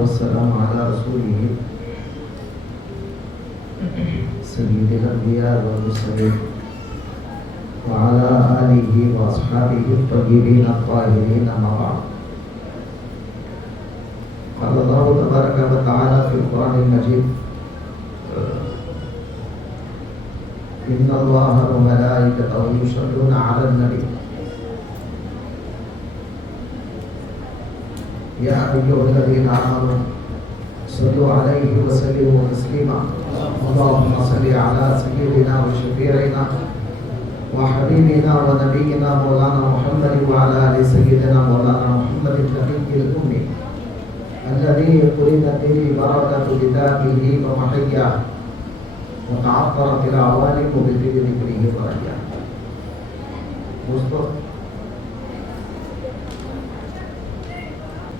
والسلام على رسوله سيد الأنبياء والمرسلين وعلى آله وأصحابه الطيبين الطاهرين أما بعد. قال الله تبارك وتعالى في القرآن المجيد: إن الله وملائكته يصلون على النبي يا أيها الذين آمنوا صلوا عليه وسلموا تسليما. اللهم صل على سيدنا وشفيعنا وحبيبنا ونبينا مولانا محمد وعلى آل سيدنا مولانا محمد النبي الأمي الذي قرنت به بركة كتابه ومحياه وتعطرت العوالم بذكر ذكره فرجاه. دوستو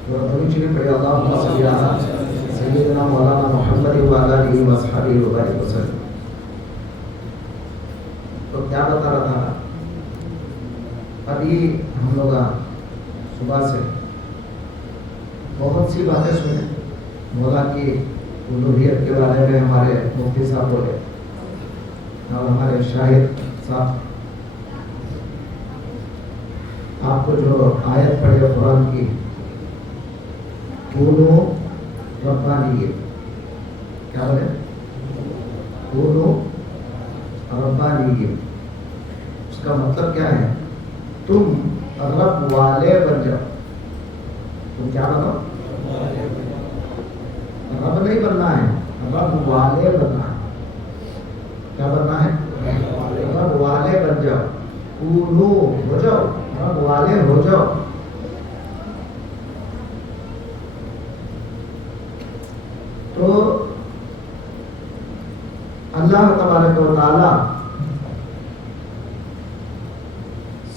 اللهم صل على سيدنا مولانا محمد وعلى آله وصحبه وبارك وسلم. تو کیا بتا رہا تھا؟ ابھی ہم لوگ صبح سے بہت سی باتیں سنے. مولا کی الوہیت کے بارے میں ہمارے مفتی صاحب بولے اور ہمارے شاہد صاحب آپ کو جو آیت پڑھے قرآن کی کونو ربانیت، کیا بولے؟ کونو ربانیت، اس کا مطلب کیا ہے؟ تم رب والے بن جاؤ. تم کیا بنو؟ رب نہیں بننا ہے، رب والے بننا ہے. کیا بننا ہے؟ رب والے بن جاؤ. کونو ہو جاؤ، رب والے ہو جاؤ. تو اللہ تبارک و تعالی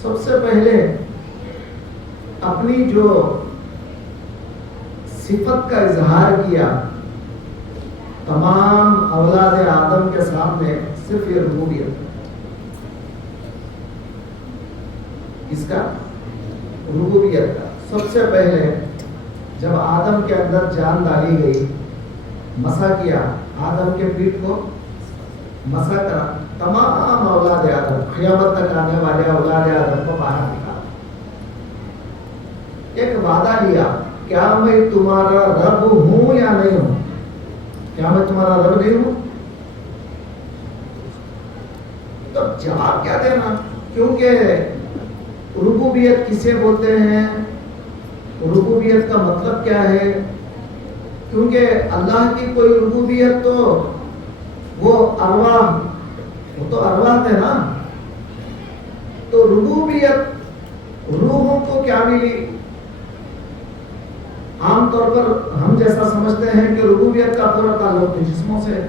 سب سے پہلے اپنی جو صفت کا اظہار کیا تمام اولاد آدم کے سامنے، صرف یہ ربوبیت. اس کا ربوبیت کا سب سے پہلے جب آدم کے اندر جان ڈالی گئی، مسا کیا، آدم کے پیٹ کو مسا کرا، تمام اولاد آدم، قیامت تک آنے والے اولاد آدم کو باہر نکالا. ایک وعدہ لیا، کیا میں تمہارا رب ہوں یا نہیں ہوں؟ کیا میں تمہارا رب نہیں ہوں؟ تو جواب کیا دینا؟ کیونکہ ربوبیت کسے بولتے ہیں، ربوبیت کا مطلب کیا ہے؟ کیونکہ اللہ کی کوئی ربوبیت تو وہ ارواح، وہ تو ارواح ہے نا. تو ربوبیت روحوں کو کیا ملی؟ عام طور پر ہم جیسا سمجھتے ہیں کہ ربوبیت کا پورا تعلق جسموں سے.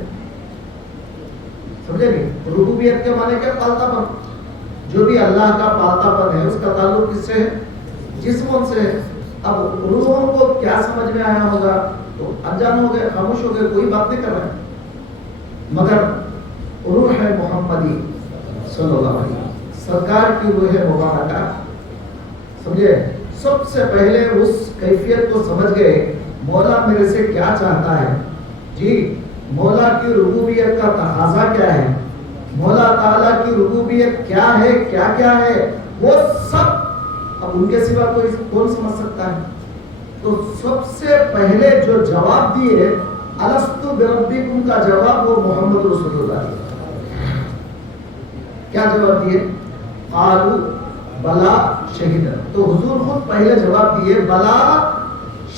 سمجھے نہیں؟ ربوبیت کے معنی کیا؟ پالتا پن. جو بھی اللہ کا پالتا پن ہے اس کا تعلق کس سے ہے؟ جسموں سے. اب روحوں کو کیا سمجھ میں آیا ہوگا؟ تو انجان ہو گئے، خاموش ہو گئے، کوئی بات نہیں کر رہے. مگر روح محمدی صلی اللہ علیہ وسلم سرکار کی روح مبارکہ، سمجھے، سب سے پہلے اس کیفیت کو سمجھ گئے مولا میرے سے کیا چاہتا ہے. جی مولا کی ربوبیت کا تقاضا کیا ہے، مولا تعالیٰ کی ربوبیت کیا ہے، کیا کیا ہے، وہ سب اب ان کے سوا کوئی کون سمجھ سکتا ہے. تو سب سے پہلے جو جواب دیے الستو بربکم کا جواب وہ محمد رسول اللہ ہے. کیا جواب دیے؟ قالوا بلا شہیدنا. تو حضور خود پہلے جواب دیے بلا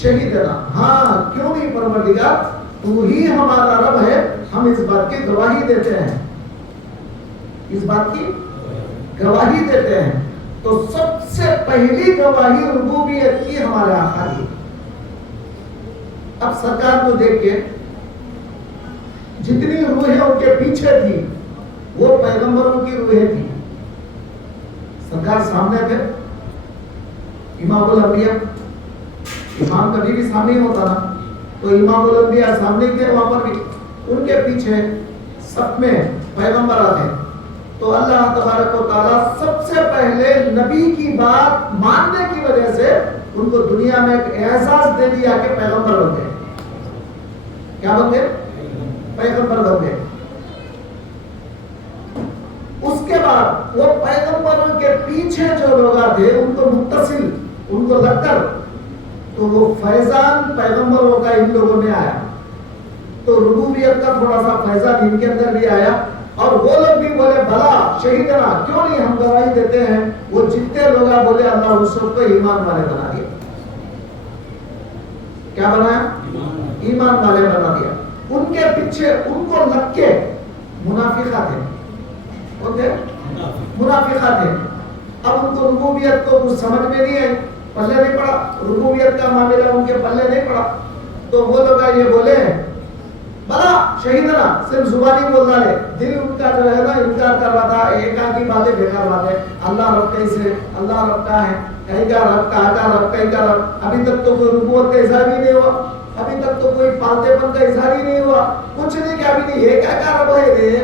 شہیدنا. ہاں کیوں نہیں پروردگار، تو ہی ہمارا رب ہے، ہم اس بات کی گواہی دیتے ہیں، اس بات کی گواہی دیتے ہیں. تو سب سے پہلی گواہی ربوبیت کی ہمارے آقا کی. اب سرکار کو دیکھ کے جتنی روحیں ان کے پیچھے تھی وہ پیغمبروں کی روحیں تھی. سرکار سامنے تھے، امام الانبیاء، امام کبھی بھی سامنے ہوتا نا، تو امام الانبیاء سامنے تھے، وہاں پر بھی ان کے پیچھے سب میں پیغمبر آتے. تو اللہ تبارک و تعالیٰ سب سے پہلے نبی کی بات ماننے کی وجہ سے ان کو دنیا میں ایک اعزاز دے دیا کہ پیغمبر ہوتے ہیں. کیا بن گئے؟ پیغمبر بن گئے. اس کے بعد وہ پیغمبروں کے پیچھے جو لوگ تھے ان کو متصل، ان کو لگ کر تو وہ فیضان پیغمبروں کا ان لوگوں میں آیا. تو ربوبیت کا تھوڑا سا فیضان ان کے اندر بھی آیا اور وہ لوگ بھی بولے بھلا شہیدنا، کیوں نہیں ہم گواہی دیتے ہیں. وہ جتنے لوگ بولے اللہ اس کو ایمان والے بنا دیا. کیا بنایا؟ ایمان والے بنا دیا. ان کے پیچھے ان کو لگ کے منافقہ تھے. منافقہ تھے. اب ان کو ربوبیت کو کچھ سمجھ میں نہیں ہے، پلے نہیں پڑا، ربوبیت کا معاملہ ان کے پلے نہیں پڑا. تو وہ لوگ یہ بولے بلا شہیدنا، صرف زبانی بول رہا ہے، دل ان کا جو ہے نا انکار کر رہا تھا. ایک آدھی باتیں بیکار باتیں، اللہ رب کیسے، اللہ رب کا ہے، کہیں کا رب، کہاں کا رب، کہیں کا رب. ابھی تک تو کوئی ربوت کا اظہار ہی نہیں ہوا، ابھی تک تو کوئی پالتے پن کا اظہار ہی نہیں ہوا، کچھ نہیں کہ ابھی نہیں. یہ کیا رب ہے؟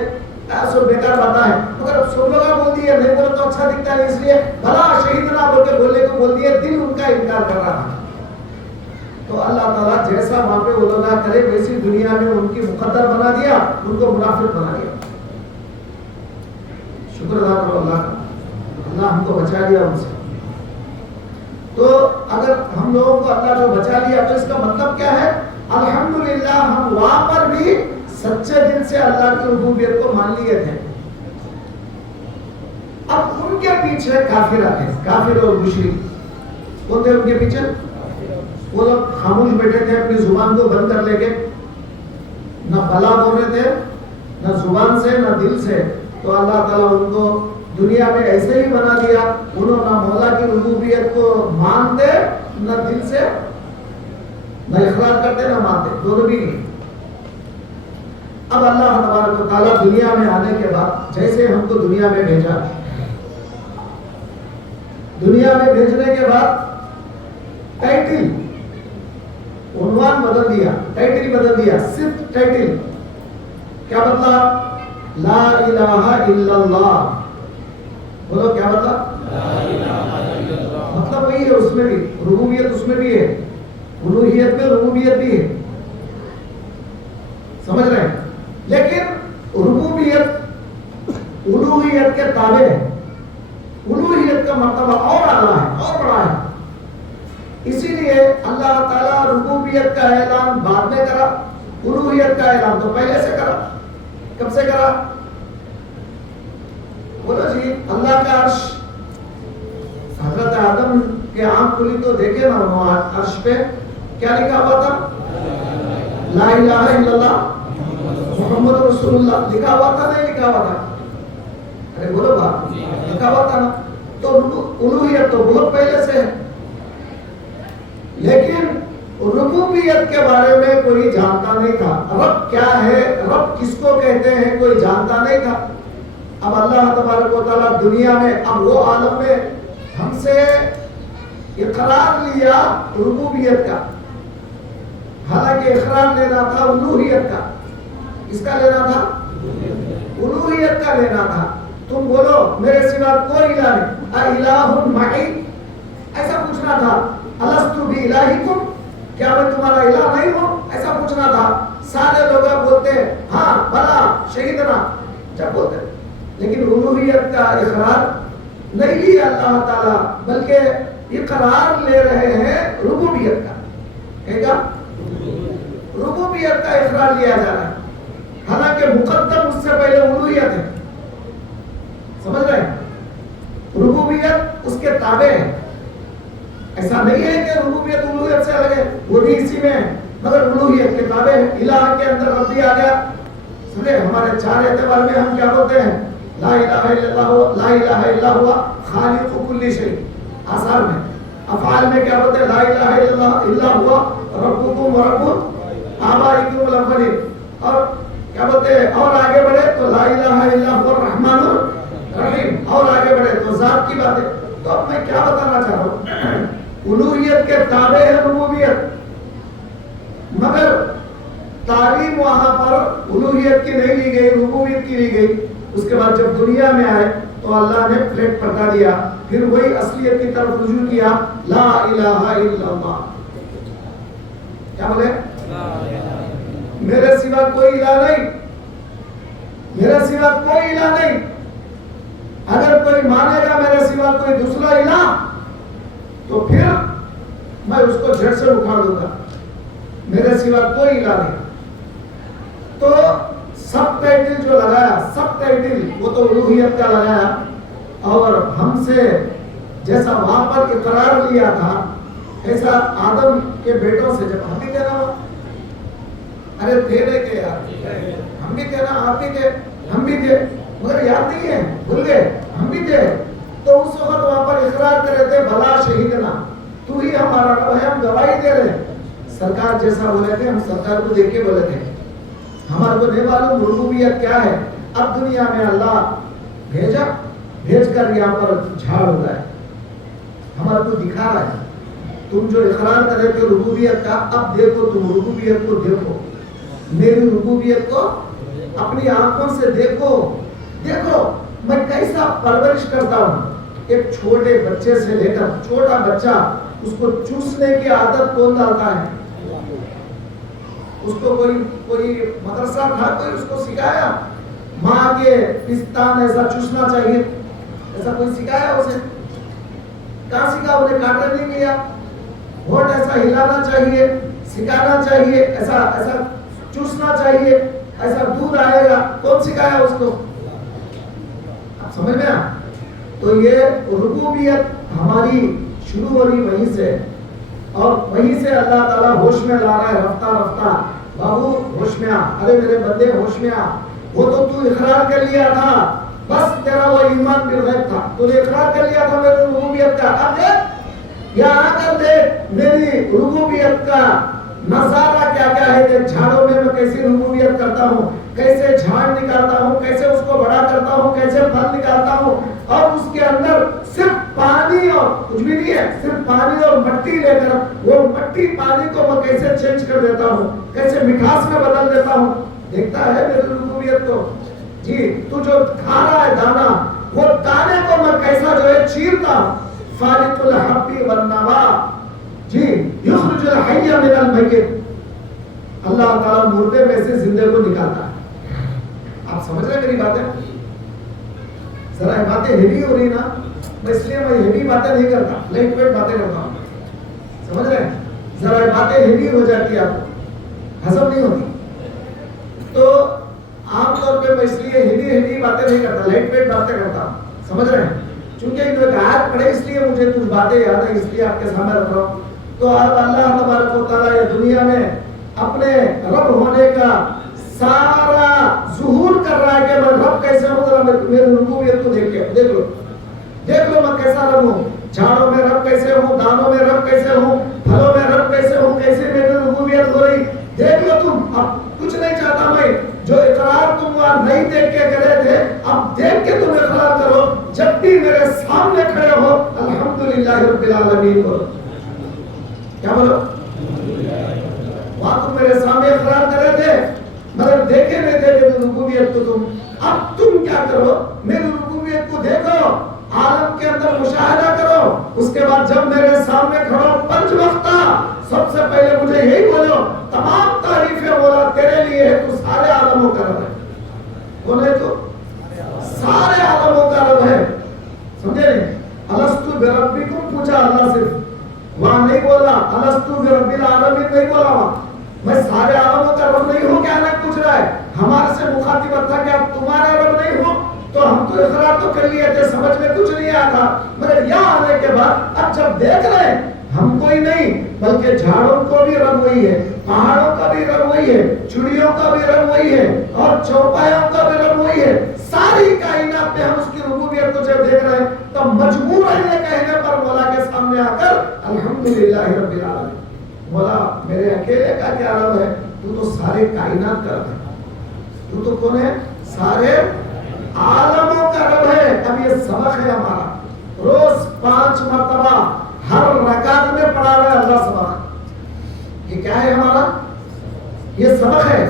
سب بیکار باتیں ہیں. مگر سب لوگ بول دیے، نہیں بولے تو اچھا دکھتا ہے، اس لیے بھلا شہیدنا بول کے بولنے کو بول دیے. دل ان کا انکار کر رہا تھا. تو اللہ تعالیٰ جیسا وہاں پہ وہ لوگ کرے ویسی دنیا میں ان کی مقدر بنا دیا، ان کو منافق بنا دیا. شکر ادا کرو اللہ کا، اللہ ہم کو بچا لیا ان سے. تو اگر ہم لوگوں کو اللہ جو بچا لیا تو اس کا مطلب کیا ہے؟ الحمدللہ ہم وہاں پر بھی سچے دل سے اللہ کی ربوبیت کو مان لیے تھے. اب ان کے پیچھے کافر آتے ہیں، کافر اور مشرک. کون تھے ان کے پیچھے؟ وہ لوگ خاموش بیٹھے تھے، اپنی زبان کو بند کر لے کے، نہ بلا بول رہے تھے، نہ زبان سے نہ دل سے. تو اللہ تعالیٰ ان کو دنیا میں ایسے ہی بنا دیا. انہوں نہ مولا کی ربوبیت کو مانتے، نہ دل سے نہ اقرار کرتے نہ مانتے، دونوں بھی نہیں. اب اللہ تبارک و تعالیٰ دنیا میں آنے کے بعد جیسے ہم کو دنیا میں بھیجا، دنیا میں بھیجنے کے بعد ٹائٹل عنوان بدل دیا، ٹائٹل بدل دیا. صرف ٹائٹل کیا بدلا؟ لا الہ الا اللہ. بولو کیا بدلا؟ مطلب وہی ہے، اس میں بھی ربوبیت، اس میں بھی ہے الوہیت میں ربوبیت بھی ہے. سمجھ رہے ہیں؟ لیکن ربوبیت الوہیت کے تابع ہے. الوہیت کا مرتبہ اور اعلیٰ ہے اور بڑا ہے. اسی لیے اللہ تعالیٰ ربوبیت کا اعلان بعد میں کرا، الوہیت کا اعلان تو پہلے سے کرا. کب سے کرا؟ بولو جی. اللہ کا عرش، حضرت آدم کے آنکھ کھلی تو دیکھے نا وہ عرش پہ کیا لکھا ہوا تھا؟ لا الہ الا اللہ محمد رسول اللہ لکھا ہوا تھا، نہیں لکھا ہوا تھا؟ ارے بولو بات، لکھا ہوا تھا نا. تو الوہیت تو بہت پہلے سے ہے. لیکن ربوبیت کے بارے میں کوئی جانتا نہیں تھا. رب کیا ہے، رب کس کو کہتے ہیں، کوئی جانتا نہیں تھا. اب اللہ تبارک و تعالیٰ دنیا میں، اب وہ عالم میں ہم سے اقرار لیا ربوبیت کا، حالانکہ اقرار لینا تھا الوہیت کا. اس کا لینا تھا الوہیت کا لینا تھا. تم بولو میرے سوا کوئی الہ نہیں، الہ معی، ایسا پوچھنا تھا. الستو بِالہکم، کیا میں تمہارا الہ نہیں ہوں، ایسا پوچھنا تھا. سارے لوگ بولتے ہیں ہاں بلا شہیدنا جب بولتے ہیں. لیکن الوہیت کا اقرار نہیں لیا اللہ تعالیٰ، بلکہ اقرار لے رہے ہیں ربوبیت کا. کہے گا ربوبیت کا اقرار لیا جا رہا ہے، حالانکہ مقدم اس سے پہلے الوہیت ہے. سمجھ رہے ہیں؟ ربوبیت اس کے تابع ہے. ایسا نہیں ہے کہ ربوبیت الوہیت سے الگ ہے، وہ بھی اسی میں ہے، مگر الوہیت کے تابع ہے. الہ کے اندر رب بھی آ گیا. سنیں ہمارے 4 اعتبار میں ہم کیا بولتے ہیں؟ لا الہ الا اللہ، لا الہ الا ہوا خالق کل شیء. آثار میں افعال میں کیا بولتے ہیں؟ لا الہ الا اللہ ہوا ربکم و رب آبائکم الاولین. اور کیا بولتے ہیں؟ اور آگے بڑھے تو لا الہ الا ہوا الرحمن الرحیم. اور آگے بڑھے تو ذات کی باتیں. تو اب میں کیا بتانا چاہ رہا ہوں، الوہیت کے تابع ہے ربوبیت، مگر تعلیم وہاں پر الوہیت کی نہیں لی گئی، ربوبیت کی لی گئی. اس کے بعد جب دنیا میں آئے تو اللہ نے پلیٹ پلٹا دیا، پھر وہی اصلیت کی طرف رجوع کیا. لا الہ الا اللہ. کیا بولے؟ میرے سوا کوئی الہ نہیں، میرے سوا کوئی الہ نہیں. اگر کوئی مانے گا میرے سوا کوئی دوسرا الہ تو پھر میں اس کو جڑ سے اکھاڑ دوں گا. میرے سوا کوئی الہ نہیں. تو سب ٹائٹل جو لگایا، سب ٹائٹل وہ تو الوہیت کا لگایا، اور ہم سے جیسا وہاں پر اقرار لیا تھا ایسا آدم کے بیٹوں سے جب ہم بھی کہنا ہوا، ارے تھے نہیں تھے یار، ہم بھی کہنا آپ بھی تھے، ہم بھی تھے، مگر یاد نہیں ہے، بھول گئے، ہم بھی تھے. تو اس وقت وہاں پر اقرار کر رہے تھے بھلا شہیدنا، تو ہی ہمارا رب ہے، ہم گواہی دے رہے ہیں. سرکار جیسا بولے تھے، ہم سرکار کو دیکھ کے بولے تھے. ہمارے کو نہیں معلوم ربوبیت کیا ہے. اب دنیا میں اللہ بھیجا، بھیج کر یہاں پر جھاڑ ہو رہا ہے، ہمارے کو دکھا رہا ہے. تم جو اقرار کر رہے تھے ربوبیت کا، اب دیکھو، تم ربوبیت کو دیکھو، میری ربوبیت کو اپنی آنکھوں سے دیکھو. دیکھو میں کیسا پرورش کرتا ہوں. ایک چھوٹے بچے سے لے کر چھوٹا بچہ، اس کو چوسنے کی عادت کون ڈالتا ہے؟ اس کو کوئی مدرسہ تھا، کوئی اس کو سکھایا ماں کے پستان ایسا چوسنا چاہیے، ایسا کوئی سکھایا اسے؟ کہاں سکھا؟ انہیں کاٹا نہیں گیا. ہونٹ ایسا ہلانا چاہیے، سکھانا چاہیے، ایسا چوسنا چاہیے، ایسا دودھ آئے گا، کون سکھایا اس کو؟ آپ سمجھ میں آ؟ تو یہ ربوبیت ہماری شروع ہو رہی وہیں سے، اور وہیں سے اللہ تعالیٰ ہوش میں لا رہا ہے رفتہ رفتہ. بابو ہوش میں آ، ارے میرے بندے ہوش میں آ. وہ تو اقرار کر لیا تھا، بس تیرا وہ ایمان بالغیب تھا، تو نے اقرار کر لیا تھا میری ربوبیت کا. اب دیکھ یہاں آ کر دیکھ میری ربوبیت کا نظارہ کیا کیا ہے. دیکھ جھاڑوں میں کیسی ربوبیت کرتا ہوں، کیسے جھاڑ نکالتا ہوں، کیسے اس کو بڑا کرتا ہوں، کیسے پھل نکالتا ہوں، اور اس کے اندر صرف پانی اور کچھ بھی نہیں ہے، صرف پانی اور مٹی لے کر وہ مٹی پانی کو میں کیسے چینج کر دیتا ہوں، کیسے مٹھاس میں بدل دیتا ہوں. دیکھتا ہے میری ربوبیت کو. جی تو جو کھا رہا ہے دانا، وہ دانے کو میں کیسا جو ہے چیرتا ہوں. فالق الحب والنوا، جی یخرج الحی من المیت. اللہ تعالیٰ مردے میں سے زندے کو نکالتا ہے. آپ سمجھ رہے ہیں میری باتیں؟ ذرا یہ باتیں ہیوی ہو رہی نا، میں اس لیے میں ہیوی باتیں نہیں کرتا، لائٹ ویٹ باتیں کرتا ہوں. سمجھ رہے ہیں؟ ذرا یہ باتیں ہیوی ہو جاتی ہے، آپ کو ہضم نہیں ہوتی. تو عام طور پہ میں اس لیے ہیوی باتیں نہیں کرتا، لائٹ ویٹ باتیں کرتا ہوں. سمجھ رہے ہیں؟ چونکہ انہوں نے آیت پڑھے اس لیے مجھے کچھ باتیں یاد ہیں، اس لیے آپ کے سامنے رکھ رہا ہوں. تو اب اللہ تبارک و تعالیٰ یہ دنیا میں اپنے رب ہونے کا سارا ظہور کر رہا ہے کہ میں رب کیسے ہوں. ذرا میری ربوبیت کو دیکھ لو میں کیسا رب ہوں. جھاڑوں میں رب کیسے ہوں، دانوں میں رب کیسے ہوں، پھلوں میں رب کیسے ہوں، کیسے میری ربوبیت ہو رہی. دیکھ لو تم. اب کچھ نہیں چاہتا میں، جو اقرار تم وہاں نہیں دیکھ کے کرے تھے، اب دیکھ کے تم اقرار کرو. جب بھی میرے سامنے کھڑے ہو الحمدللہ رب العالمین بولو. کیا بولو؟ وہاں تم میرے سامنے اقرار کر رہے تھے مگر دیکھے نہیں تھے میری ربوبیت کو. تم اب تم کیا کرو؟ میری ربوبیت کو دیکھو، عالم کے اندر مشاہدہ کرو. اس کے بعد جب میرے سامنے کھڑو پنج وقتہ سب سے پہلے مجھے یہی بولو تمام تعریفیں مولا تیرے لیے ہے، تو سارے عالموں کا رب ہے. بولے تو سارے عالموں کا رب ہے. سمجھے نہیں؟ الستو بربکم پوچھا اللہ صرف، وہاں نہیں بولا الستو برب العالمین نہیں بولا. وہاں میں سارے عالموں کا رب نہیں ہوں، کیا نہیں پوچھ رہا ہے. ہمارے سے مخاطبت تھا کہ اب تمہارا رب نہیں ہوں، تو ہم تو اقرار تو کر لیے تھے، سمجھ میں کچھ نہیں آیا تھا. مگر یہاں آنے کے بعد اب جب دیکھ رہے ہیں ہم کوئی نہیں بلکہ جھاڑوں کو بھی رب وہی ہے، پہاڑوں کا بھی رب وہی ہے، چڑیوں کا بھی رب وہی ہے، اور چوپایوں کا بھی رب وہی ہے. ساری کائنات میں ہم اس کی ربوبیت کو جب دیکھ رہے ہیں تو مجبور ہے یہ کہنے پر مولا کے سامنے آ کر الحمدللہ رب العالمین. مولا میرے اکیلے کا کیا رب ہے؟ تو تو سارے کائنات کا رب ہے. تو کون ہے؟ سارے عالموں کا رب ہے. اب یہ سبق ہے ہمارا، روز 5 مرتبہ ہر رکعت میں پڑھا رہا ہے اللہ سبق. یہ کیا ہے ہمارا؟ یہ سبق ہے.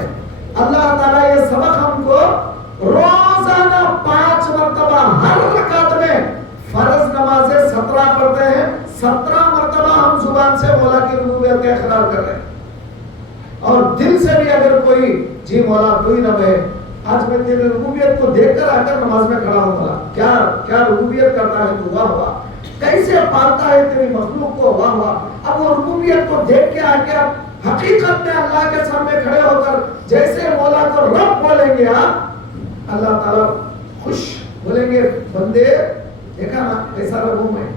اللہ تعالیٰ یہ سبق ہم کو روزانہ 5 مرتبہ ہر رکعت میں، فرض نمازیں 17 پڑھتے ہیں، 17 مرتبہ ہم زبان سے مولا کی ربوبیت کا اقرار کر رہے ہیں. اور دل سے بھی اگر کوئی جی مولا تو ہی رب ہے، آج میں تیرے ربوبیت کو دیکھ کر آ کر نماز میں کھڑا ہوں، مولا کیا کیا ربوبیت کرتا ہے تو، واہ واہ کیسے پالتا ہے تیری مخلوق کو، واہ واہ۔ اب وہ ربوبیت کو دیکھ کے آ کے اب حقیقت میں اللہ کے سامنے کھڑے ہو کر جیسے مولا کو رب بولیں گے آپ، اللہ تعالیٰ خوش بولیں گے بندے دیکھا نا کیسا رب ہوں میں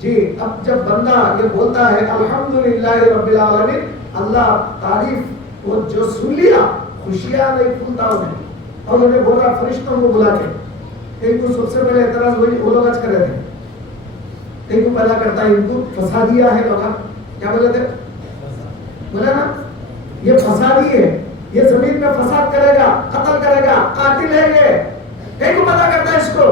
جی۔ اب جب بندہ یہ بولتا ہے الحمدللہ رب العالمین، اللہ تعریف وہ جو سن لیا خوشیاں نہیں پھولتا انہیں، اور انہیں بولا فرشتوں کو بلا کے، ایک کو سب سے پہلے اعتراض وہی وہ لوگ آج کر رہے تھے، ایک کو پیدا کرتا ہے ان کو فسادیا ہے لوگا، کیا بولے تھے بولے نا یہ فسادی ہے، یہ زمین میں فساد کرے گا، قتل کرے گا، قاتل ہے یہ، ایک کو پیدا کرتا ہے اس کو۔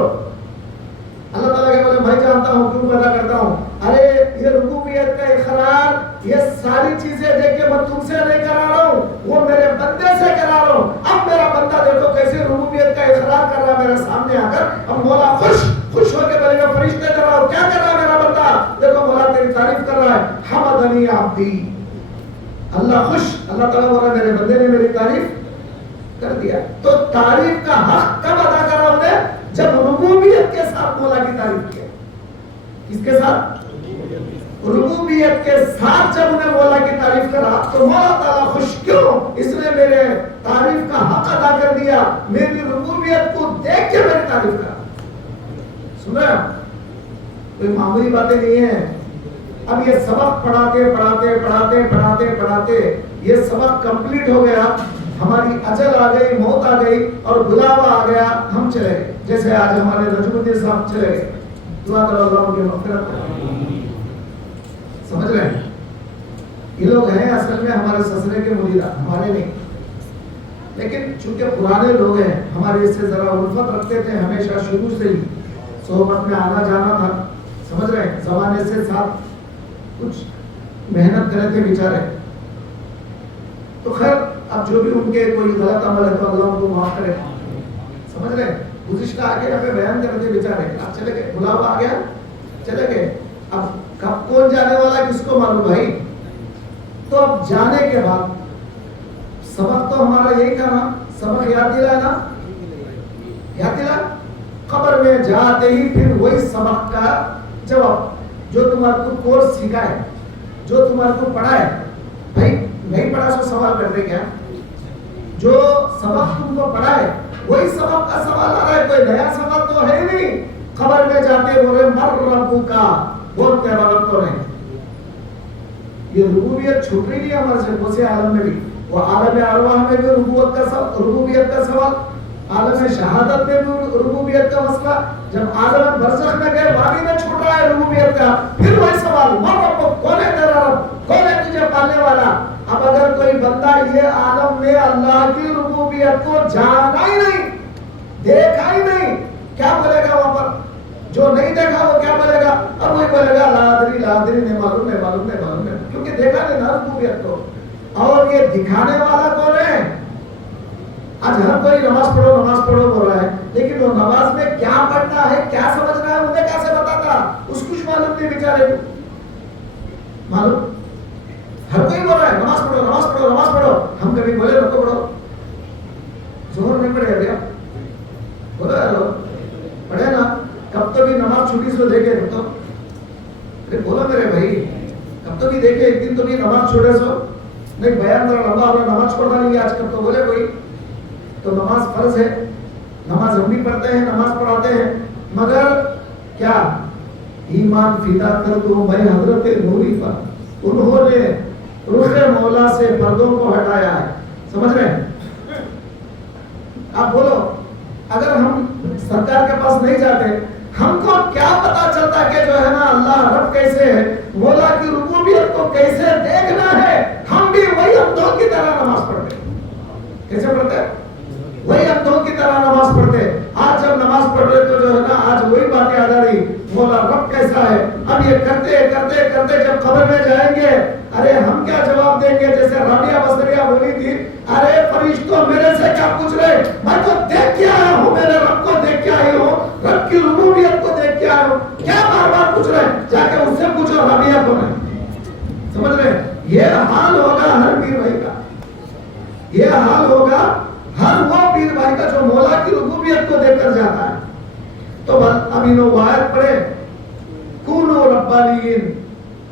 اللہ تعالیٰ کے بولے میں جانتا ہوں کیوں پیدا کرتا ہوں، ارے یہ ربوبیت کا اقرار یہ ساری چیزیں دیکھ کے میں تم سے نہیں کرا رہا ہوں، وہ میرے بندے سے کرا رہا ہوں۔ اب میرا بندہ دیکھو کیسے ربوبیت کا اقرار کر رہا ہے میرے سامنے آ کر، اب مولا خوش ہو کے بولے گا فرشتے کر رہا ہوں کیا کر رہا ہے میرا بندہ، دیکھو مولا تیری تعریف کر رہا ہے، حمدنی عبدی، اللہ خوش، اللہ تعالیٰ بولا میرے بندے نے میری تعریف کر دیا۔ تو تعریف کا حق کب ادا کرا ہم نے، جب ربوبیت کے ساتھ مولا کی تعریف کیا۔ کس کے ساتھ؟ ربوبیت کے ساتھ جب انہیں مولا کی تعریف کرا تو مولا تعالیٰ خوش، کیوں؟ اس نے میرے تعریف کا حق ادا کر دیا، میری ربوبیت کو دیکھ کے میری تعریف کرا۔ سنا کوئی معمولی باتیں نہیں ہیں۔ اب یہ سبق پڑھاتے پڑھاتے پڑھاتے پڑھاتے پڑھاتے یہ سبق کمپلیٹ ہو گیا، ہماری اجل آ گئی، موت آ گئی اور بلاوا آ گیا، ہم چلے گئے، جیسے آج ہمارے نجم الدین صاحب چلے گئے، دعا کرو اللہ ان کی مغفرت کرے۔ سمجھ رہے ہیں یہ لوگ ہیں اصل میں ہمارے سسرے کے مریدہ، ہمارے نہیں، لیکن چونکہ پرانے لوگ ہیں ہمارے اس سے ذرا الفت رکھتے تھے، ہمیشہ شروع سے ہی صحبت میں آنا جانا تھا، سمجھ رہے ہیں، زمانے سے ساتھ کچھ محنت کرے تھے بیچارے۔ تو خیر اب جو بھی ان کے کوئی غلط عمل ہے تو اللہ ان کو معاف کرے، سمجھ رہے ہیں، گزشتہ آگے یہاں پہ بیان کرتے تھے بیچارے، اب چلے گئے، بلاوا آ گیا چلے گئے، اب کب کون جانے والا کس کو معلوم بھائی۔ تو اب جانے کے بعد سبق تو ہمارا یہی تھا نا، سبق یاد دلا نا، یاد دلا، قبر میں جاتے ہی پھر وہی سبق کا جواب، جو تمہارے کو کورس سکھائے، جو تمہارے کو پڑھائے، بھائی نہیں پڑھا سو سوال کرتے کیا، جو سبق تم کو پڑھائے وہی سبق کا سوال آ رہا ہے، کوئی نیا سبق تو ہے نہیں۔ قبر میں جاتے بولے مر ربو کا، وہ تیرا رب تو نہیں۔ یہ ربوبیت چھوٹ رہی نہیں ہمارے سے، دوسرے عالم میں بھی، وہ عالم ارواح میں بھی ربوبیت کا سوال، عالم شہادت میں بھی ربوبیت کا مسئلہ، جب عالم برزخ میں گئے وہاں بھی نہ چھوٹ رہا ہے ربوبیت کا، پھر وہی سوال مر ربو، کون ہے تیرا رب، کون ہے تجھے پالنے والا۔ اب اگر کوئی بندہ یہ عالم میں اللہ کی ربوبیت کو جانا ہی نہیں، دیکھا ہی نہیں، کیا بولے گا وہاں پر؟ جو نہیں دیکھا وہ کیا بولے گا؟ اب وہی بولے گا لادری لادری نہیں معلوم نہیں معلوم نہیں معلوم نہیں، کیونکہ دیکھا نہیں نا ربوبیت کو۔ اور یہ دکھانے والا کون ہے؟ آج ہر کوئی نماز پڑھو بول رہا ہے، لیکن وہ نماز میں کیا پڑھنا ہے، کیا سمجھنا ہے، انہیں کیسے بتاتا؟ اس کچھ معلوم نہیں بیچارے کو معلوم۔ ہر کوئی بول رہا ہے نماز پڑھو نماز پڑھو نماز پڑھو، ہم کبھی بولے رکو پڑھو، ظہر نہیں پڑھے ابھی آپ بولو یارو پڑھے نا، کب تو بھی نماز چھوٹی سو دیکھے تو، ارے بولو میرے بھائی، کب تو بھی دیکھے، ایک دن تو بھی نماز چھوڑے سو نہیں، بیان ذرا لمبا ہوگا، نماز چھوڑنا نہیں ہے آج کل تو بولے کوئی، تو نماز فرض ہے، نماز ہم بھی پڑھتے ہیں، نماز پڑھاتے ہیں، مگر کیا ایمان فدا کر دو میں حضرت نوری پر، انہوں نے رخ مولا سے پردوں کو ہٹایا ہے، سمجھ رہے ہیں؟ آپ بولو اگر ہم سرکار کے پاس نہیں جاتے ہم کو کیا پتا چلتا کہ جو ہے نا اللہ رب کیسے ہے، مولا کی ربوبیت کو کیسے دیکھنا ہے؟ ہم بھی وہی اندھوں کی طرح نماز پڑھتے، کیسے پڑھتے؟ وہی اندھوں کی طرح نماز پڑھتے۔ آج جب نماز پڑھ رہے تو جو ہے نا آج وہی باتیں آ رہی، مولا رب کیسا ہے۔ اب یہ کرتے کرتے کرتے جب قبر میں جائیں گے، ارے ہم کیا جواب دیں گے؟ جیسے رابعہ بصریہ بولی تھی، ارے فرشتوں میرے سے کیا پوچھ رہے، میں تو دیکھ کے آیا ہوں، میرے رب کو دیکھ کے آئی ہوں، رب کی ربوبیت کو دیکھ کے آیا ہوں، کیا بار بار پوچھ رہے؟ جا کے اس سے پوچھو رابعہ کو نہیں، سمجھ رہے؟ یہ حال ہوگا ہر پیر بھائی کا، یہ حال ہوگا ہر وہ پیر بھائی کا جو مولا کی ربوبیت کو دیکھ کر جاتا ہے. تو اب انہوں آیت پڑھے کونوا ربانیین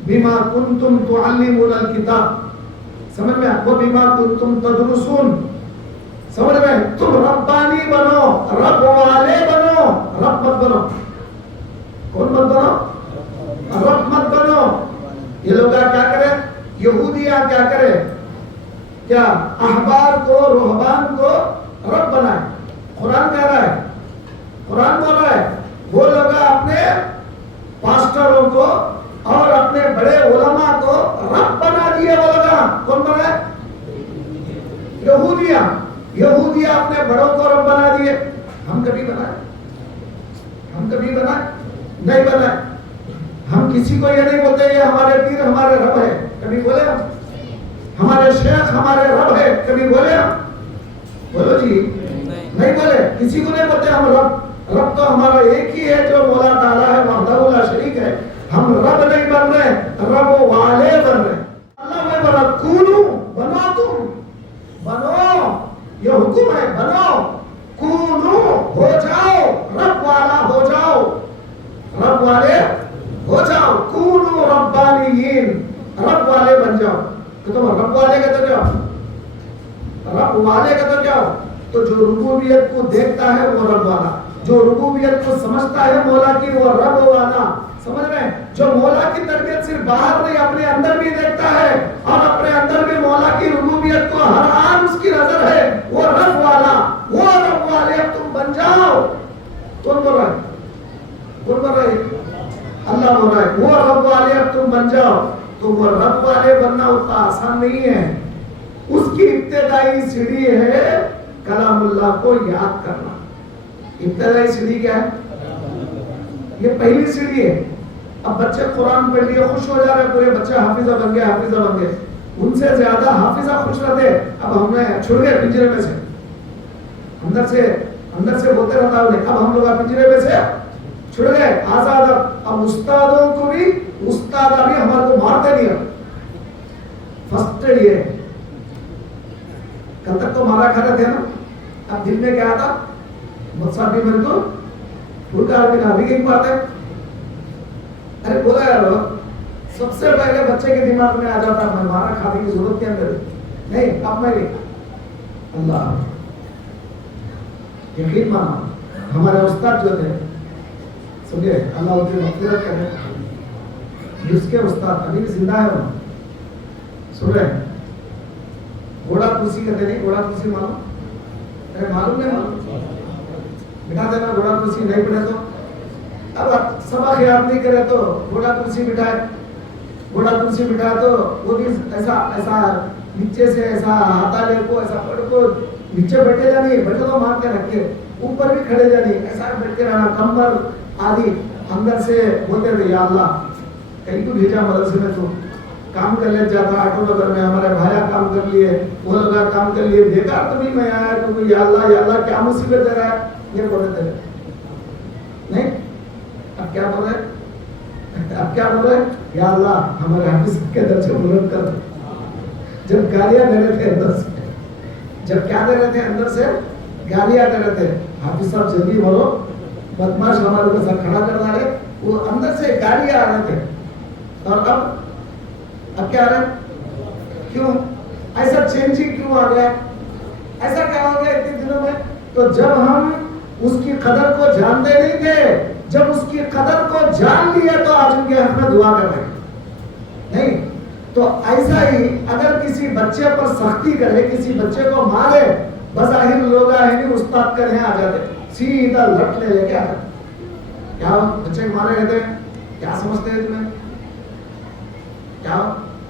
بما کنتم تعلمون الکتاب, سمجھ میں وہ بما کنتم تدرسون, سمجھ میں تم ربانی بنو, رب والے بنو, رب مت بنو. کون مت بنو؟ رب مت بنو. یہ لوگ کیا کرے؟ یہودیاں کیا کرے؟ کیا احبار کو رہبان کو رب بنائے. قرآن کہہ رہا ہے, قرآن بول رہا ہے وہ لوگ اپنے پاسٹروں کو اور اپنے بڑے علماء کو رب بنا دیے. وہ لوگ کون بنائے؟ یہودیاں. یہودیاں اپنے بڑوں کو رب بنا دیے. ہم کبھی بنائے؟ ہم کبھی بنائے؟ نہیں بنائے. ہم کسی کو یہ نہیں بولتے یہ ہمارے پیر ہمارے رب ہے, کبھی بولے ہم؟ ہمارے شیخ ہمارے رب ہے, کبھی بولے ہم؟ بولو جی, نہیں بولے. کسی کو نہیں بولتے ہم رب. رب تو ہمارا ایک ہی ہے جو مولا تعالیٰ ہے, وحدہ لا شریک ہے. ہم رب نہیں بن رہے, رب والے بن رہے. اللہ میں بنا کونو, بنو, تم بنو, یہ حکم ہے بنو. کونو ہو جاؤ, رب والا ہو جاؤ, رب والے ہو جاؤ. کونو ربانیین, رب والے بن جاؤ. تو تم رب والے کا تو جاؤ, رب والے کا تو جاؤ. تو جو ربوبیت کو دیکھتا ہے وہ رب والا, جو ربوبیت کو سمجھتا ہے مولا کی وہ رب والا. سمجھ رہے ہیں؟ جو مولا کی تربیت صرف باہر نہیں اپنے اندر بھی دیکھتا ہے اور اپنے اندر بھی مولا کی ربوبیت کو ہر آن اس کی نظر ہے, وہ رب والا, وہ رب والے. اب تم بن جاؤ. کون بول رہا ہے؟ کون بول رہا ہے؟ اللہ بول رہا ہے وہ رب والے اب تم بن جاؤ. تو وہ رب والے بننا اتنا آسان نہیں ہے. اس کی ابتدائی سیڑھی ہے کلام اللہ کو یاد کرنا. ابتدائی سیڑھی کیا ہے؟ یہ پہلی سیڑھی ہے. اب بچے قرآن پڑھ لیے خوش ہو جا رہے, پورے بچے حافظہ بن گئے, حافظہ بن گئے. ان سے زیادہ حافظہ خوش رہتے اب ہم نے چھوڑ گئے پنجرے میں سے, اندر سے بولتے رہتا انہیں, اب ہم لوگ پنجرے میں سے چھوڑ گئے, آزاد. اب استادوں کو بھی, استاد ابھی ہمارے کو مارتے نہیں. فرسٹ یہ کل تک تو مارا کھا رہے تھے نا, اب دل میں کیا آتا, مصعب بھی میرے کو پھول کا آدمی ابھی کہیں پاتے. ارے بولا یار, سب سے پہلے بچے کے دماغ میں آ جاتا ہے مارا کھانے کی ضرورت کیا میرے نہیں, اب میں نہیں. اللہ یقین مانا ہمارے استاد جو تھے سمجھے, اللہ ان کی مغفرت کرے, جس کے استاد ابھی بھی زندہ ہے. وہ سن رہے ہیں گھوڑا کرسی کہتے نہیں, گھوڑا کرسی معلوم؟ ارے معلوم نہیں, معلوم بٹھا دینا گھوڑا کرسی, نہیں بٹھے تو اب سبق یاد نہیں کرے تو گھوڑا کرسی بٹھائے. گھوڑا کرسی بٹھا تو وہ بھی ایسا نیچے سے ایسا ہاتھا لے کو ایسا پڑھ کو نیچے بیٹھے جانی, بیٹھے تو مار کے رکھے, اوپر بھی کھڑے جانی, ایسا بیٹھ کے رہنا, کمر آدھی. اندر سے بولتے تھے یا اللہ کہیں کو بھیجا مدرسے میں, تو کام کر لے جاتا آٹو نگر میں, ہمارے بھایا کام کر لیے, وہ لوگ کام کر لیے, بیکار تو نہیں میں آیا تو یا اللہ کیا مصیبت دے رہا ہے, یہ بولے تھے نہیں. اب کیا بول رہے ہیں, اب کیا بول رہے ہیں, یا اللہ ہمارے حافظ کے درجے بلند کر. جب گالیاں دے رہے تھے اندر سے, جب کیا دے رہے تھے اندر سے, گالیاں دے رہے تھے, حافظ صاحب جلدی بولو, بدماش ہمارے کو ساتھ کھڑا کر رہا ہے, وہ اندر سے گالیاں آ رہے تھے. اور اب کیا رہے, کیوں ایسا چینجنگ کیوں آ گیا, ایسا کیا ہو گیا اتنے دنوں میں؟ تو جب ہم اس کی قدر کو جانتے نہیں تھے, جب اس کی قدر کو جان لیا تو آج ان کے حق میں دعا کر رہے نہیں. تو ایسا ہی اگر کسی بچے پر سختی کرے, کسی بچے کو مارے, بظاہر لوگ آئیں استاد کر یہاں آ جاتے, سیدھا لٹ لے کے آ جاتے. کیا بچے مارے رہتے ہیں, کیا سمجھتے ہیں تمہیں, کیا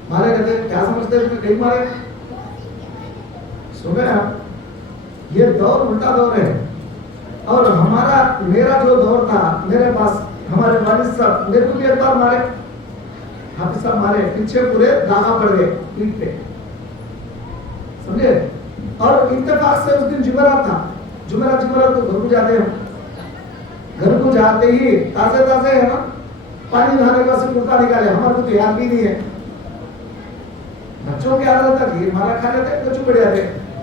مارے رہتے ہیں, کیا سمجھتے ہیں تمہیں, کہیں مارے. سنیں آپ یہ دور الٹا دور ہے. اور میرا جو دور تھا, میرے پاس ہمارے والد صاحب میرے کو بھی ایک بار مارے, حافظ صاحب مارے, پیچھے پورے داغا پڑ گئے پیٹھ پہ, سمجھے. اور اتفاق سے اس دن جمعرات تھا, جمعرات کو گھر کو جاتے ہیں, گھر کو جاتے ہی تازے ہے نا, پانی نہانے کا سے کرتا نکالے, ہمارے کو تو یاد بھی نہیں ہے. بچوں کی عادت تھا کہ مارا کھا لیتے تو چپ پڑ جاتے,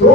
2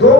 2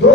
2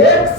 1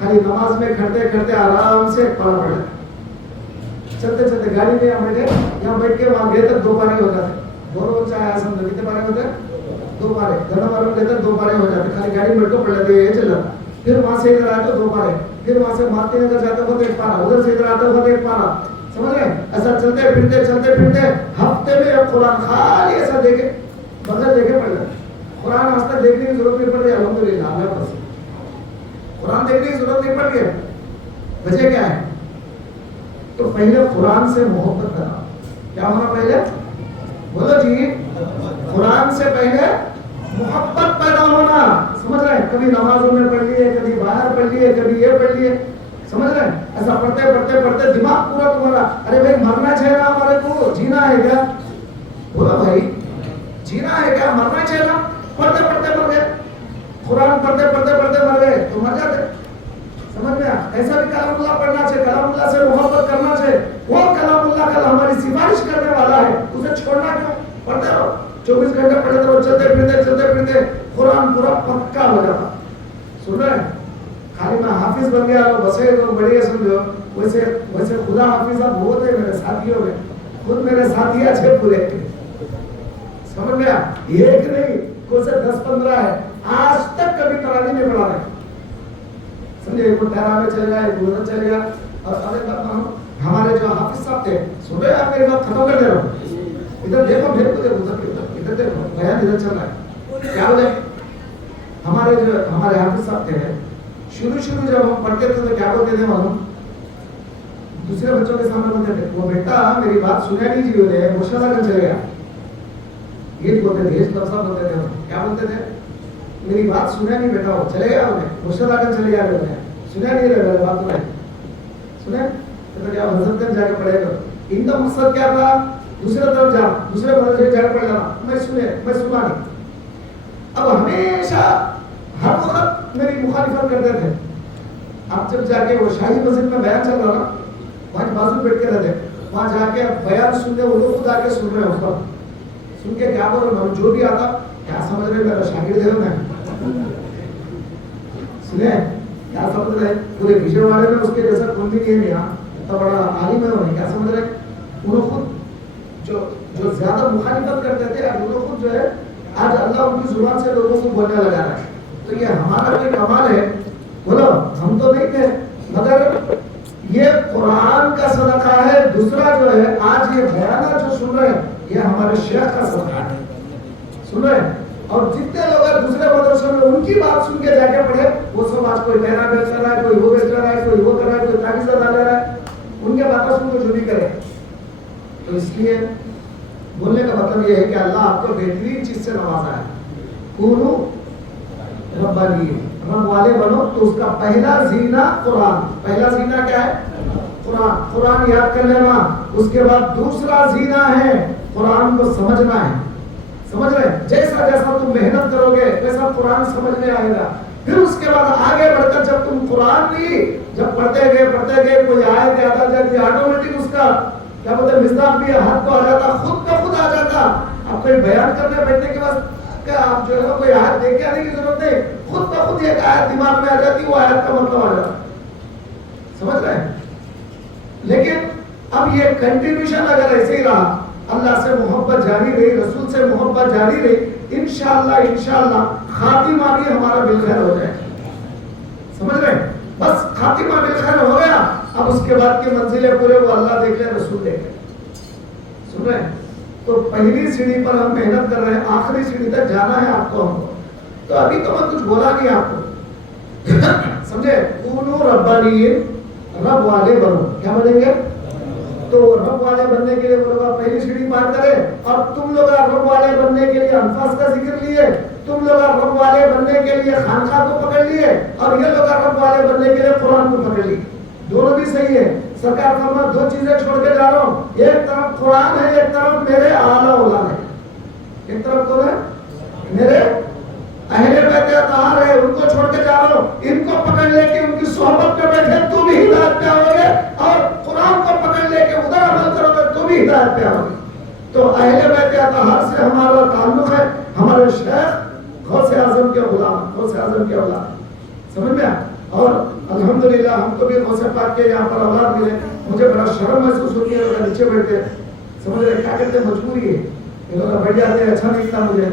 خالی نماز میں کھڑتے کھڑتے آرام سے ایک پارا پڑھ لیتے. چلتے چلتے گاڑی میں یہاں بیٹھ کے وہاں گئے تک 2 پارے ہو جاتے. دونوں چاہے سمجھو کتنے پارے ہوتے ہیں؟ 2 پارے. گنا پاروں لیتے 2 پارے ہو جاتے. خالی گاڑی میں بیٹھ کو پڑھ لیتے, یہ چل رہا. پھر وہاں سے ادھر آئے تو 2 پارے, پھر وہاں سے مارتے نگر جاتے ہو تو 1 پارا, ادھر سے ادھر آتے ہو تو 1 پارا. سمجھ رہے ہیں؟ ایسا چلتے پھرتے ہفتے میں ایک قرآن خالی ایسا دیکھے بغیر دیکھے پڑھ لیتے. قرآن آج تک دیکھنے کی ضرورت نہیں پڑ رہی, الحمدللہ اللہ پر سے قرآن دیکھنے کی ضرورت نہیں پڑ رہی ہے. وجہ کیا ہے؟ تو پہلے قرآن سے محبت کرنا. کیا ہونا پہلے؟ بولو جی, قرآن سے پہلے محبت پیدا ہونا. سمجھ رہے ہیں؟ کبھی نمازوں میں پڑھ لیے, کبھی باہر پڑھ لیے, کبھی یہ پڑھ لیے. سمجھ رہے ہیں؟ ایسا پڑھتے دماغ پورا تمہارا, ارے بھائی مرنا چاہیے نا ہمارے کو, جینا ہے کیا؟ بولو بھائی, جینا ہے کیا؟ مرنا چاہیے نا. پڑھتے مر گئے, قرآن پڑھتے مر گئے تو مر جاتے. سمجھ میں ایسا بھی کلام اللہ پڑھنا چاہیے, کلام اللہ سے محبت کرنا چاہیے. وہ کلام اللہ کل ہماری سفارش کرنے والا ہے, اسے چھوڑنا کیوں؟ پڑھتے رہو, 24 گھنٹے پڑھتے رہو, چلتے پھرتے قرآن پورا پکا ہو جاتا. سن رہے ہیں؟ خالی میں حافظ بن گیا بسے تو بڑی سمجھو. ویسے خدا حافظ اب بہت ہے میرے ساتھیوں میں, خود میرے ساتھی اچھے پورے. سمجھ میں ایک نہیں, کوئی سے 10-15 ہے, آج تک کبھی تراویح نہیں پڑھا رہے. سمجھے, ایک ٹہرا میں چلے گا, ایک ادھر چلے گا. اور ہمارے جو حافظ صاحب تھے, سن رہے آپ میری بات ختم کر دے رہا ہوں, ادھر دیکھو, میرے کو دیکھو, ادھر دیکھو, بیان ادھر چل رہا ہے. کیا بولے ہمارے حافظ صاحب تھے, شروع جب ہم پڑھتے تھے تو کیا بولتے تھے معلوم؟ دوسرے بچوں کے سامنے بولتے تھے, وہ بیٹا میری بات سنا نہیں جی, بولے مشاہدہ کر چلے گا. یہ بولتے تھے, لفظ بولتے تھے. کیا بولتے تھے؟ میری بات سنا نہیں بیٹا, وہ چلے گا, انہیں مشاہدہ کر چلے گا. سنا نہیں رہے بات تمہیں سنے تو کیا حضرت جا کے پڑھے گا. ان کا مقصد کیا تھا؟ دوسرے طرف جانا, دوسرے مدرسے جا کے پڑھ لینا. میں سنا نہیں. اب ہمیشہ ہر وقت میری مخالفت کرتے تھے. اب جب جا کے وہ شاہی مسجد میں بیان چل رہا نا, وہاں بازو بیٹھ کے رہتے, وہاں جا کے بیان سننے, وہ لوگ خود آ کے سن رہے ہیں. اس پر سن کے کیا بول رہے, جو بھی آتا کیا سمجھ رہے, میرا شاگرد ہے میں. سنے کیا سمجھ رہے, پورے وجے والے میں اس کے جیسا کون بھی نہیں ہے, اتنا بڑا عالم ہے انہیں. کیا سمجھ رہے, انہوں خود جو زیادہ مخالفت کرتے تھے, اب انہوں خود جو ہے آج اللہ ان کی زبان سے لوگوں کو بولنے لگا رہا ہے. تو یہ ہمارا کوئی کمال ہے؟ بولو, ہم تو نہیں تھے, مگر یہ قرآن کا صدقہ ہے. دوسرا جو ہے آج یہ بیانات جو سن رہے ہیں, یہ ہمارے شیخ کا صدقہ ہے. سن رہے ہیں؟ اور جتنے لوگ دوسرے مدرسوں میں ان کی بات سن کے جا کے پڑھے, وہ سب آج کوئی ٹہرا بیچ کر رہا ہے, کوئی وہ بیچ کر رہا ہے, کوئی وہ کر رہا ہے, کوئی تعویذ ڈال رہا ہے. ان کے باتیں سن کے جو بھی کرے. تو اس لیے بولنے کا مطلب یہ ہے کہ اللہ آپ کو بہترین چیز سے نوازا ہے. کونو ربانی, رب والے بنو. تو اس کا پہلا زینہ قرآن. پہلا زینہ کیا ہے؟ قرآن. قرآن یاد کر لینا. اس کے بعد دوسرا زینہ ہے قرآن کو سمجھنا ہے. سمجھ رہے ہیں؟ جیسا تم محنت کرو گے ویسا قرآن سمجھ میں آئے گا. پھر اس کے بعد آگے بڑھ کر جب تم قرآن لی, جب پڑھتے گئے کوئی آیت یاد آ جاتی, آٹومیٹک اس کا کیا بولتے ہیں مصداق بھی ہاتھ کو آ جاتا, خود کا خود آ جاتا. اب کوئی بیان کرنے بیٹھنے کے بعد آپ جو ہے کوئی آیت دیکھ کے آنے کی ضرورت نہیں, خود کا خود ایک آیت دماغ میں آ جاتی, وہ آیت کا مطلب آ جاتا. سمجھ رہے ہیں؟ لیکن اب یہ کنٹینیوشن اگر ایسے ہی رہا, اللہ سے محبت جاری رہی, رسول سے محبت جاری رہی, انشاءاللہ خاتمہ بھی ہمارا بالخیر ہو جائے. سمجھ رہے ہیں؟ بس خاتمہ بالخیر ہو گیا, اب اس کے بعد کی منزلیں پورے وہ اللہ دیکھ لے, رسول دیکھ لے. سن رہے ہیں؟ تو پہلی سیڑھی پر ہم محنت کر رہے ہیں, آخری سیڑھی تک جانا ہے آپ کو, ہم کو. تو ابھی تو میں کچھ بولا نہیں آپ کو, سمجھے؟ کونو ربانی, رب والے بنو. کیا بنیں گے؟ تو رب والے بننے کے لیے وہ لوگ پہلی سیڑھی پار کرے, اور تم لوگ رب والے بننے کے لیے انفاس کا ذکر لیے, تم لوگ رب والے بننے کے لیے خانقاہ کو پکڑ لیے, اور یہ لوگ رب والے بننے کے لیے قرآن کو پکڑ لیے. دونوں بھی صحیح ہے. سرکار فرما 2 چیزیں چھوڑ کے جا رہا ہوں, ایک طرف قرآن ہے, ایک طرف میرے اعلیٰ اولاد ہے. ایک طرف کون ہے؟ میرے اہل بیت اطہار ہے, ان کو چھوڑ کے جا رہا ہوں. ان کو پکڑ لے کے ان کی صحبت میں بیٹھے تو بھی ہدایت پہ آؤ گے, اور قرآن کو پکڑ لے کے ادھر عمل کرو گے تو بھی ہدایت پہ آؤ گے. تو اہل بیت اطہار سے ہمارا تعلق ہے, ہمارے شیخ غوث اعظم کے غلام, غوث اعظم کے اولاد. سمجھ میں؟ اور الحمد الحمدللہ ہم کو بھی غوث پاک کے یہاں پر اولاد ملے. مجھے بڑا شرم محسوس ہوتی ہے لوگ نیچے بیٹھتے سمجھ رہے کیا کہتے ہیں مجبوری ہے یہ لوگ بیٹھ جاتے ہیں اچھا نہیں لگتا مجھے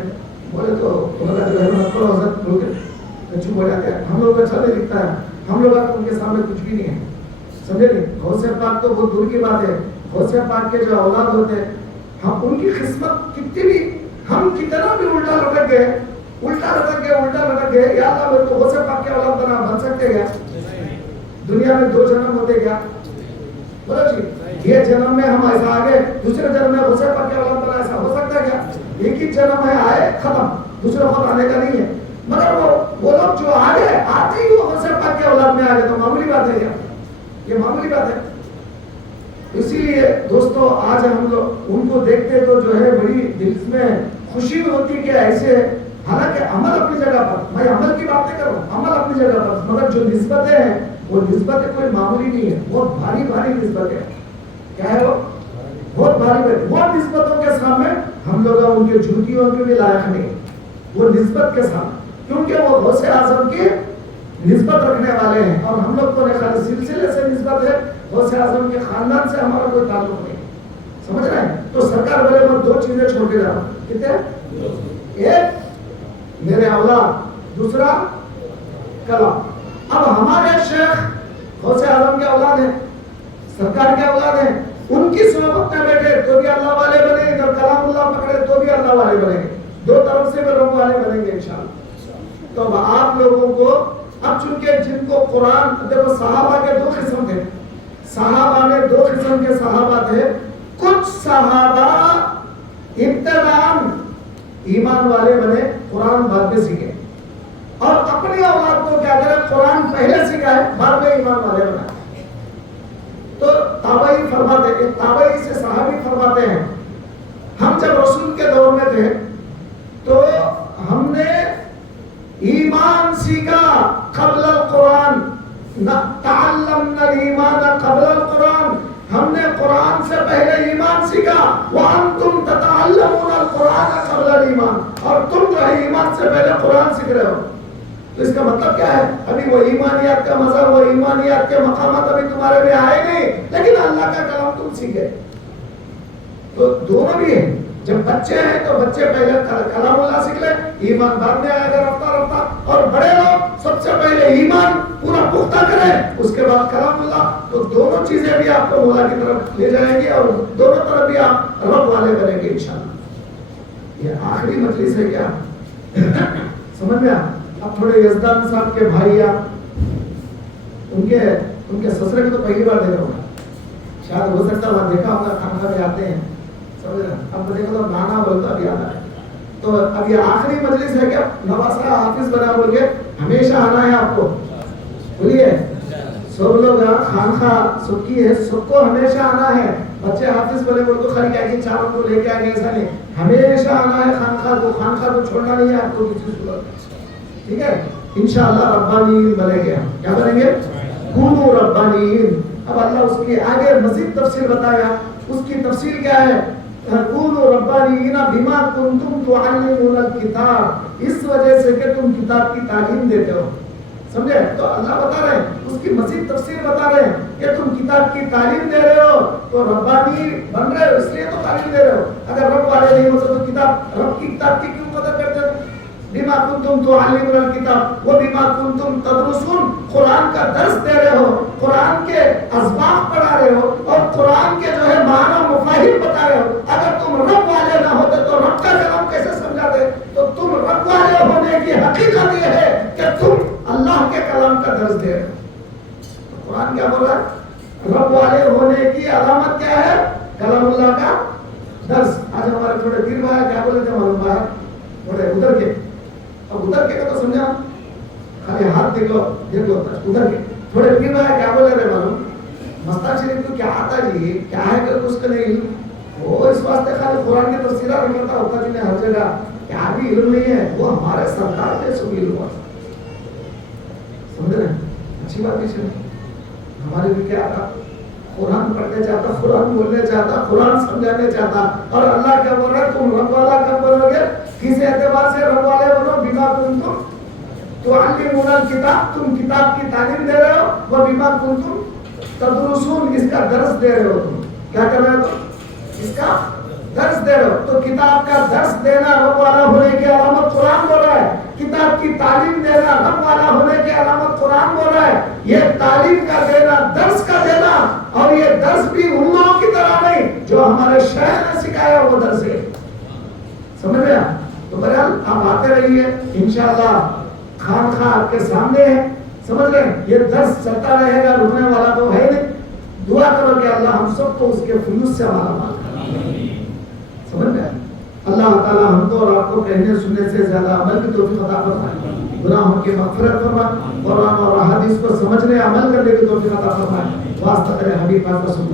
بولے تو انہوں نے جو ہے مت کرو حضرت بول کے چپ ہو جاتے ہیں. ہم لوگ اچھا نہیں دکھتا ہے ہم لوگ ان کے سامنے کچھ بھی نہیں ہے سمجھے نہیں. غوث پاک تو بہت دور کی بات ہے. غوث پاک کے جو اولاد ہوتے ہیں ہم ان کی قسمت کتنی بھی ہم کتنا بھی الٹا لٹک گئے یا اللہ میرے کو غوث پاک کے اولاد بن سکتے کیا دنیا میں 2 جنم ہوتے کیا بولو جی یہ جنم میں ہم ایسا آگے دوسرے جنم میں غوث پاک کے اولاد بنا ایسا ہو سکتا ہے کیا. ایک ہی جنم ہے آئے ختم دوسرے خود آنے کا نہیں ہے مگر وہ لوگ جو آگے آتے ہی وہ غوث پاک کے اولاد میں آگے تو معمولی بات ہے کیا یہ معمولی بات ہے. اسی لیے دوستو آج ہم لوگ ان کو دیکھتے تو جو ہے بڑی دل میں خوشی ہوتی کہ ایسے حالانکہ عمل اپنی جگہ پر میں عمل کی بات نہیں کر رہا ہوں عمل اپنی جگہ پر مگر جو نسبتیں ہیں وہ نسبتیں کوئی معمولی نہیں ہے بہت بھاری نسبتیں کیا ہے وہ بہت بھاری وہ نسبتوں کے سامنے ہم لوگ ان کے جوتیوں کے بھی لائق نہیں وہ نسبت کے سامنے کیونکہ وہ غوث اعظم کی نسبت رکھنے والے ہیں اور ہم لوگ کو خالی سلسلے سے نسبت ہے غوث اعظم کے خاندان سے ہمارا کوئی تعلق نہیں سمجھ رہے ہیں. تو سرکار بولے میں 2 چیزیں چھوڑ کے جا رہا ہوں کتنے ایک میرے اولاد دوسرا کلام. اب ہمارے شیخ غوث اعظم کے اولاد ہیں سرکار کے اولاد ہیں ان کی صحبت میں بیٹھے تو بھی اللہ والے بنے اگر کلام اللہ پکڑے تو بھی اللہ والے بنے گے 2 طرف سے بھی رب والے بنیں گے انشاءاللہ. تو اب آپ لوگوں کو اب چونکہ جن کو قرآن دیکھو صحابہ کے 2 قسم تھے صحابہ میں 2 قسم کے صحابہ تھے. کچھ صحابہ ابتداءً ایمان والے بنے قرآن بعد میں سیکھے اور اپنی اولاد کو کیا کرے قرآن پہلے سکھائے بعد میں ایمان والے بنائے. تو تابعی فرماتے ہیں تابعی سے صحابی فرماتے ہیں ہم جب رسول کے دور میں تھے تو ہم نے ایمان سیکھا قبل القرآن تعلمنا الایمان قبل القرآن ہم نے قرآن سے پہلے ایمان سیکھا وانتم تتعلمون القرآن قبل الایمان اور تم جو ہے ایمان سے پہلے قرآن سیکھ رہے ہو. تو اس کا مطلب کیا ہے ابھی وہ ایمانیات کا مذہب وہ ایمانیات کے مقامات ابھی تمہارے میں آئے نہیں لیکن اللہ کا کلام تم سیکھے. تو دونوں بھی ہیں جب بچے ہیں تو بچے پہلے کلام اللہ سیکھ لیں ایمان بعد میں آئے گا رفتہ اور بڑے لوگ سب سے پہلے ایمان پورا پختہ کریں اس کے بعد کلام اللہ. تو دونوں چیزیں بھی آپ کو مولا کی طرف لے جائیں گے اور دونوں طرف بھی آپ رب والے بنیں گے انشاءاللہ. یہ آخری مجلس ہے کیا سمجھ میں اب تھوڑے یزدان صاحب کے بھائی آپ ان کے سسرے کو تو پہلی بار دیکھا ہوگا شاید ہو سکتا وہاں دیکھا ہوگا کھانا بھی آتے ہیں اب دیکھو تو گانا بولتا بھی آتا ہے. تو اب یہ آخری مجلس ہے کہ نواسا حافظ بنا بول کے ہمیشہ آنا ہے آپ کو بولیے سب لوگ خانخواہ سب کی ہے سب کو ہمیشہ آنا ہے. بچے حافظ بنے بول تو خالی کیا کہ چاروں کو لے کے آئے ایسا نہیں ہمیشہ آنا ہے خانخواہ کو چھوڑنا نہیں ہے آپ کو کسی صورت ٹھیک ہے. انشاءاللہ ربانیین بنے گے ہم کیا بنیں گے کونوا ربانیین. اب اللہ اس کی آگے مزید تفصیل بتایا اس کی تفصیل کیا ہے کونوا ربانیین بما کنتم تعلمون الکتاب اس وجہ سے کہ تم کتاب کی تعلیم دیتے ہو سمجھے. تو اللہ بتا رہے ہیں اس کی مزید تفصیل بتا رہے ہیں کہ تم کتاب کی تعلیم دے رہے ہو تو ربانی بن رہے ہو اس لیے تو تعلیم دے رہے ہو. اگر رب والے نہیں ہوتے تو کتاب رب کی کتاب کی کیوں قدر کرتے ہو. بما کنتم تعلمون الکتاب وبما کنتم تدرسون قرآن کا درس دے رہے ہو قرآن کے اسباق پڑھا رہے ہو اور قرآن کے جو ہے معنی مفاہیم بتا رہے ہو. اگر تم رب والے نہ ہوتے تو رب کا کلام کیسے سمجھاتے. تو تم رب والے ہونے کی حقیقت یہ ہے کہ تم اللہ کے کلام کا درس دے رہے ہو. قرآن کیا بول رہا ہے رب والے ہونے کی علامت کیا ہے کلام اللہ کا درس. آج ہمارے تھوڑے پیر بھائی کیا بولے تھے معلوم ہے تھوڑے ادھر کے اب ادھر کے کا تو سمجھا خالی ہاتھ دیکھ لو ادھر کے تھوڑے پیر بھائی کیا بولے رہے معلوم مستاق شریف کو کیا آتا جی کیا ہے کہ اس کا نہیں علم وہ اس واسطے خالی قرآن کی تفسیرات نکلتا ہوتا جی نے ہر جگہ کیا بھی علم نہیں ہے وہ ہمارے سرکار کے سب علم ہوا سمجھ رہے ہیں اچھی بات ہے. ہمارے بھی کیا تھا قرآن پڑھنے چاہتا قرآن بولنے چاہتا قرآن سمجھانے چاہتا اور اللہ کیا بول رہا ہے تم رب والا کب بنو گے کس اعتبار سے رب والے بنو بما کنتم تعلمون الکتاب، تم کتاب کی تعلیم دے رہے ہو، وبما کنتم تدرسون، اس کا درس دے رہے ہو، تم کیا کر رہے ہو؟ اس کا درس دے رہے ہو. تو کتاب کا درس دینا رب والا ہونے کی علامت قرآن بول رہا ہے. کتاب کی تعلیم دینا رب والا ہونے کی علامت قرآن بول رہا ہے. یہ تعلیم کا دینا، درس کا دینا، اور یہ درس بھی ان لوگوں کی طرح نہیں جو ہمارے شہر نے سکھایا وہ درس ہے. سمجھ گیا؟ تو بہرحال آپ آتے رہیے انشاءاللہ، خانقاہ آپ کے سامنے ہے. سمجھ رہے ہیں؟ یہ درس چلتا رہے گا، رکنے والا تو ہے نہیں. دعا کرو کہ اللہ ہم سب کو اس کے فیوز سے مالا مال کرے. سمجھ گئے؟ اللہ تعالیٰ ہم کو اور آپ کو کہنے سننے سے زیادہ عمل کی توفیق عطا فرمائے، گناہوں کی مغفرت فرمائے، قرآن اور احادیث کو سمجھنے عمل کرنے کی توفیق عطا فرمائے. واسطہ حبیب پاک رسول اللہ